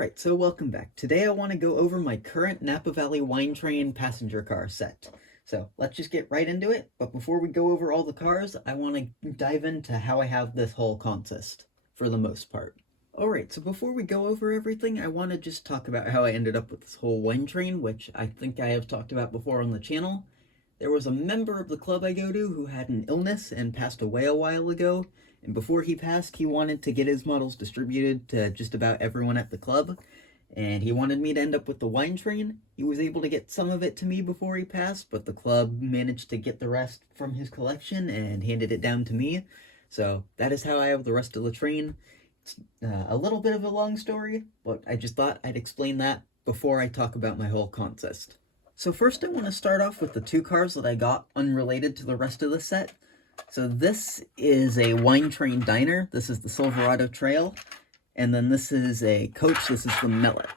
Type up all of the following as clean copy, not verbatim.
Alright, so welcome back. Today I want to go over my current Napa Valley Wine Train passenger car set. So let's just get right into it, but before we go over all the cars, I want to dive into how I have this whole consist, for the most part. Alright, so before we go over everything, I want to just talk about how I ended up with this whole wine train, which I think I have talked about before on the channel. There was a member of the club I go to who had an illness and passed away a while ago, and before he passed, he wanted to get his models distributed to just about everyone at the club, and he wanted me to end up with the wine train. He was able to get some of it to me before he passed, but the club managed to get the rest from his collection and handed it down to me. So that is how I have the rest of the train. It's a little bit of a long story, but I just thought I'd explain that before I talk about my whole consist. So first I want to start off with the two cars that I got unrelated to the rest of the set. So this is a wine train diner. This is the Silverado Trail. And then this is a coach. This is the Millet.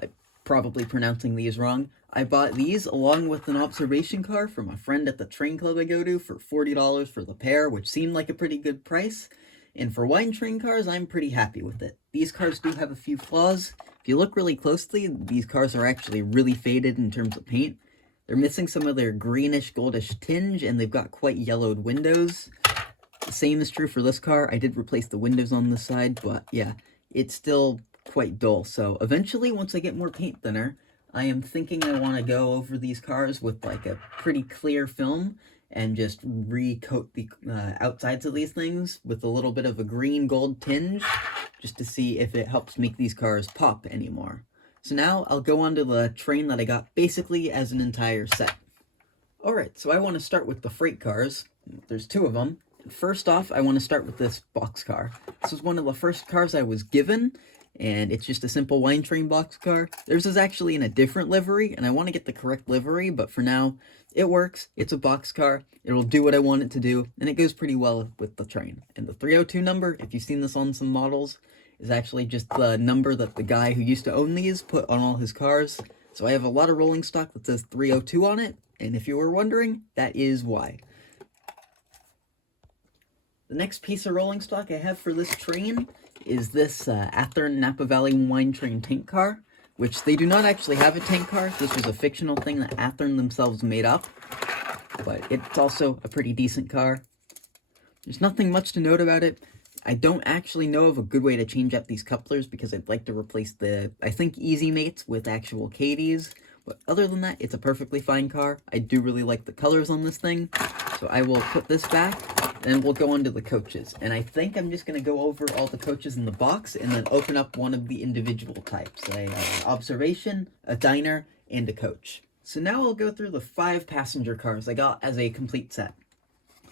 I'm probably pronouncing these wrong. I bought these along with an observation car from a friend at the train club I go to for $40 for the pair, which seemed like a pretty good price. And for wine train cars, I'm pretty happy with it. These cars do have a few flaws. If you look really closely, these cars are actually really faded in terms of paint. They're missing some of their greenish, goldish tinge, and they've got quite yellowed windows. The same is true for this car. I did replace the windows on this side, but yeah, it's still quite dull. So eventually, once I get more paint thinner, I am thinking I want to go over these cars with like a pretty clear film and just recoat the outsides of these things with a little bit of a green gold tinge, just to see if it helps make these cars pop anymore. So now I'll go on to the train that I got basically as an entire set. Alright, so I want to start with the freight cars. There's two of them. First off, I want to start with this boxcar. This was one of the first cars I was given, and it's just a simple wine train boxcar. Theirs is actually in a different livery, and I want to get the correct livery, but for now, it works. It's a boxcar. It'll do what I want it to do, and it goes pretty well with the train. And the 302 number, if you've seen this on some models, is actually just the number that the guy who used to own these put on all his cars. So I have a lot of rolling stock that says 302 on it, and if you were wondering, that is why. The next piece of rolling stock I have for this train is this Athearn Napa Valley Wine Train tank car, which they do not actually have a tank car. This was a fictional thing that Athearn themselves made up, but it's also a pretty decent car. There's nothing much to note about it. I don't actually know of a good way to change up these couplers because I'd like to replace the, I think, Easy Mates with actual Katie's. But other than that, it's a perfectly fine car. I do really like the colors on this thing. So I will put this back, and we'll go on to the coaches. And I think I'm just going to go over all the coaches in the box and then open up one of the individual types. An observation, a diner, and a coach. So now I'll go through the 5 passenger cars I got as a complete set.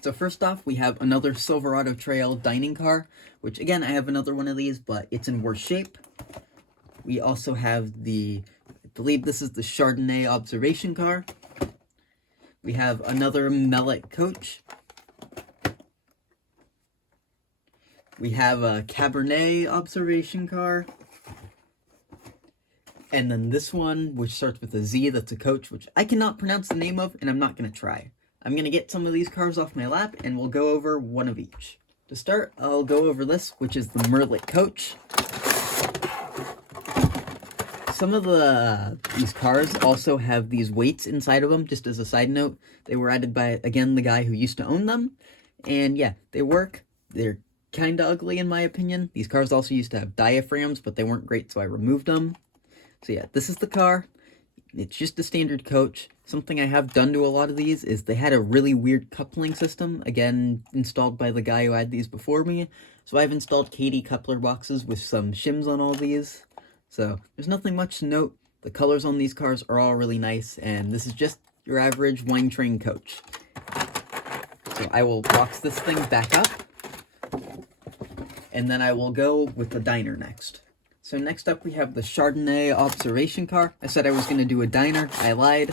So first off, we have another Silverado Trail dining car, which again, I have another one of these, but it's in worse shape. We also have the, I believe this is the Chardonnay observation car. We have another Millet coach. We have a Cabernet observation car. And then this one, which starts with a Z, that's a coach, which I cannot pronounce the name of, and I'm not going to try. I'm going to get some of these cars off my lap, and we'll go over one of each. To start, I'll go over this, which is the Merlet coach. Some of these cars also have these weights inside of them, just as a side note. They were added by, again, the guy who used to own them. And yeah, they work. They're kind of ugly, in my opinion. These cars also used to have diaphragms, but they weren't great, so I removed them. So yeah, this is the car. It's just a standard coach. Something I have done to a lot of these is they had a really weird coupling system, again, installed by the guy who had these before me. So I've installed Katie coupler boxes with some shims on all these. So there's nothing much to note. The colors on these cars are all really nice, and this is just your average wine train coach. So I will box this thing back up, and then I will go with the diner next. So next up we have the Chardonnay observation car. I said I was going to do a diner. I lied.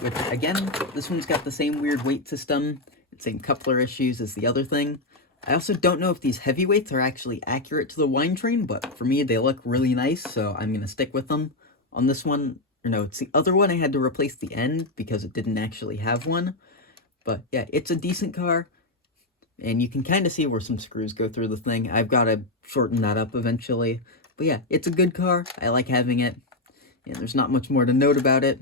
Which, again, this one's got the same weird weight system, same coupler issues as the other thing. I also don't know if these heavyweights are actually accurate to the wine train, but for me they look really nice, so I'm going to stick with them. On this one, or no, it's the other one I had to replace the end because it didn't actually have one. But yeah, it's a decent car. And you can kind of see where some screws go through the thing. I've got to shorten that up eventually. But yeah, it's a good car. I like having it. And there's not much more to note about it.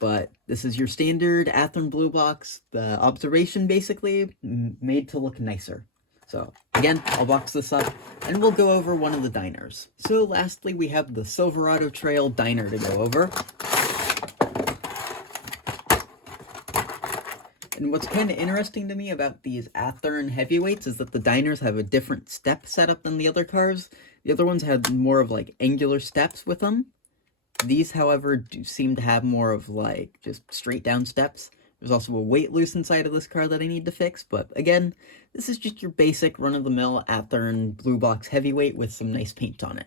But this is your standard Athearn Blue Box. The observation basically made to look nicer. So again, I'll box this up and we'll go over one of the diners. So lastly, we have the Silverado Trail diner to go over. And what's kind of interesting to me about these Athearn heavyweights is that the diners have a different step setup than the other cars. The other ones had more of like angular steps with them. These, however, do seem to have more of like just straight down steps. There's also a weight loose inside of this car that I need to fix, but again, this is just your basic run-of-the-mill Athearn Blue Box heavyweight with some nice paint on it.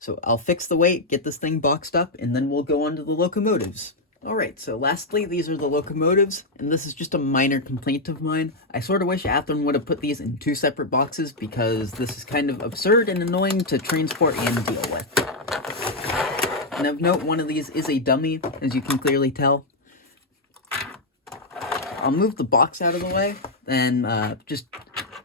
So I'll fix the weight, get this thing boxed up, and then we'll go on to the locomotives. Alright, so lastly, these are the locomotives, and this is just a minor complaint of mine. I sort of wish Athearn would have put these in 2 separate boxes, because this is kind of absurd and annoying to transport and deal with. And of note, one of these is a dummy, as you can clearly tell. I'll move the box out of the way, and just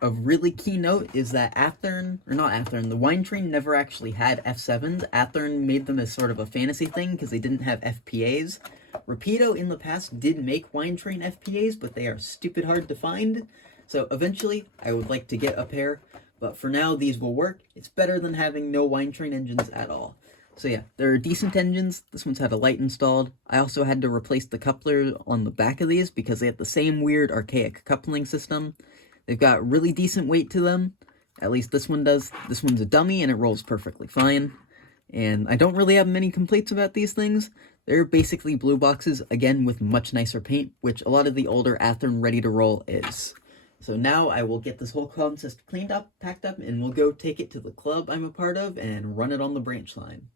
a really key note is that the Wine Train never actually had F7s. Athearn made them as sort of a fantasy thing because they didn't have FPAs. Rapido in the past did make Wine Train FPAs, but they are stupid hard to find. So eventually, I would like to get a pair, but for now, these will work. It's better than having no Wine Train engines at all. So yeah, they're decent engines. This one's had a light installed. I also had to replace the coupler on the back of these because they have the same weird archaic coupling system. They've got really decent weight to them. At least this one does. This one's a dummy and it rolls perfectly fine. And I don't really have many complaints about these things. They're basically blue boxes, again with much nicer paint, which a lot of the older Athearn Ready to Roll is. So now I will get this whole consist cleaned up, packed up, and we'll go take it to the club I'm a part of and run it on the branch line.